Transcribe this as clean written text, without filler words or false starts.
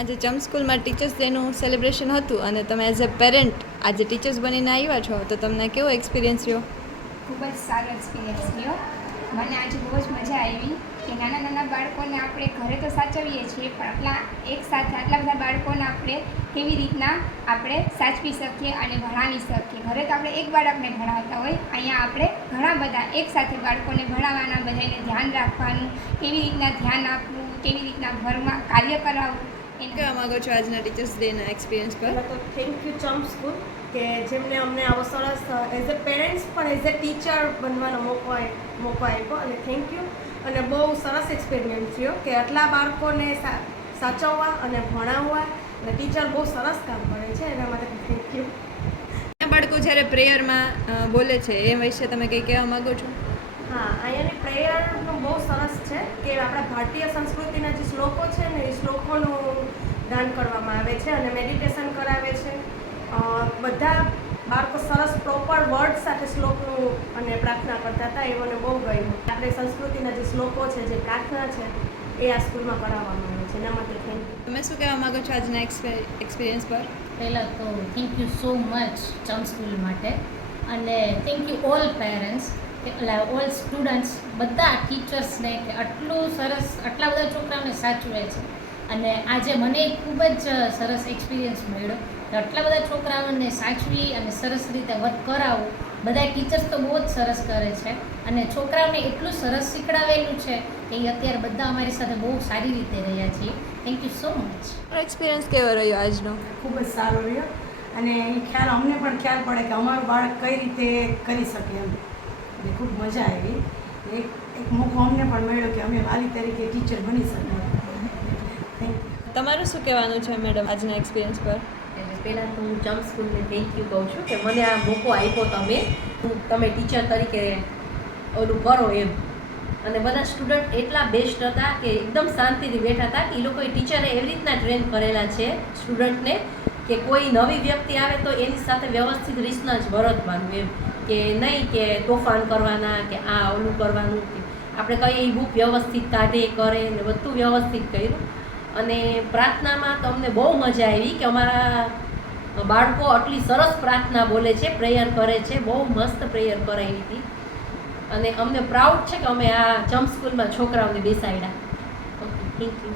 આજે ચમ સ્કૂલમાં ટીચર્સ ડેનું સેલિબ્રેશન હતું અને તમે એઝ અ પેરેન્ટ આજે ટીચર્સ બનીને આવ્યા છો તો તમને કેવો એક્સપિરિયન્સ રહ્યો? ખૂબ જ સારો એક્સપિરિયન્સ રહ્યો. મને આજે બહુ જ મજા આવી કે નાના નાના બાળકોને આપણે ઘરે તો સાચવીએ છીએ પણ આટલા બધા બાળકોને આપણે કેવી રીતના આપણે સાચવી શકીએ અને ભણાવી શકીએ. ઘરે તો આપણે એક બાળકને ભણાવતા હોય, અહીંયા આપણે ઘણા બધા એકસાથે બાળકોને ભણાવવાના, બધાને ધ્યાન રાખવાનું, કેવી રીતના ધ્યાન આપવું, કેવી રીતના ઘરમાં કાર્ય કરાવવું. શું કહેવા માગો છો આજના ટીચર્સ ડેના એક્સપિરિયન્સ પર? તો થેન્ક યુ ચમ સ્કૂલ કે જેમને અમને આવો સરસ એઝ અ પેરેન્ટ્સ પણ એઝ અ ટીચર બનવાનો મોકો આપ્યો અને થેન્ક યુ. અને બહુ સરસ એક્સપિરિયન્સ થયો કે આટલા બાળકોને સાચવવા અને ભણાવવા અને ટીચર બહુ સરસ કામ કરે છે એના માટે થેન્ક યુ. બાળકો જ્યારે પ્રેયરમાં બોલે છે એ વિશે તમે કંઈ કહેવા માગો છો? હા, અહીંયાની પ્રેયરનું બહુ સરસ છે કે આપણા ભારતીય સંસ્કૃતિના જે શ્લોકો છે ને એ શ્લોકોનું ગાન કરવામાં આવે છે અને મેડિટેશન કરાવે છે. બધા બાળકો સરસ પ્રોપર વર્ડ સાથે શ્લોકનું અને પ્રાર્થના કરતા હતા, એ મને બહુ ગમ્યું. આપણે સંસ્કૃતિના જે શ્લોકો છે, જે પ્રાર્થના છે એ આ સ્કૂલમાં કરાવવામાં આવે છે, એના માટે થેન્ક યુ. તમે શું કહેવા માગો છો આજના એક્સપિરિયન્સ પર? પહેલાં તો થેન્ક યુ સો મચ ચમ સ્કૂલ માટે અને thank you all parents all students, બધા ટીચર્સને કે આટલું સરસ આટલા બધા છોકરાઓને સાચવે છે. અને આજે મને ખૂબ જ સરસ એક્સપિરિયન્સ મળ્યો કે આટલા બધા છોકરાઓને સાચવી અને સરસ રીતે વર્ક કરાવવું. બધા ટીચર્સ તો બહુ જ સરસ કરે છે અને છોકરાઓને એટલું સરસ શીખડાવેલું છે કે એ અત્યારે બધા અમારી સાથે બહુ સારી રીતે રહ્યા છીએ. Thank you so much. Experience કેવો રહ્યો આજનો? ખૂબ જ સારો રહ્યો અને એ અમને પણ ખ્યાલ પડે કે અમારું બાળક કઈ રીતે કરી શકે એમ. એટલે ખૂબ મજા આવી. એક મોકો અમને પણ મળ્યો કે અમે વાલી તરીકે ટીચર બની શકીએ. Thank you. તમારું શું કહેવાનું છે મેડમ આજના એક્સપિરિયન્સ પર? એટલે પહેલાં તો હું ચમ સ્કૂલને થેન્ક યુ કહું છું કે મને આ મોકો આપ્યો તમે ટીચર તરીકે ઓલું કરો એમ. અને બધા સ્ટુડન્ટ એટલા બેસ્ટ હતા કે એકદમ શાંતિથી બેઠા હતા કે એ લોકોએ ટીચરે એવી રીતના ટ્રેન કરેલા છે સ્ટુડન્ટને કે કોઈ નવી વ્યક્તિ આવે તો એની સાથે વ્યવસ્થિત રીતના જ વર્તવાનું એમ, કે નહીં કે તોફાન કરવાના કે આ ઓલું કરવાનું. કે આપણે કહીએ એ બુક વ્યવસ્થિત કાઢે કરે ને બધું વ્યવસ્થિત કર્યું. અને પ્રાર્થનામાં તો અમને બહુ મજા આવી કે અમારા બાળકો આટલી સરસ પ્રાર્થના બોલે છે, પ્રેયર કરે છે, બહુ મસ્ત પ્રેયર કરાવી હતી. અને અમને પ્રાઉડ છે કે અમે આ ચમ સ્કૂલમાં છોકરાઓને બેસાડ્યા. Okay, thank you.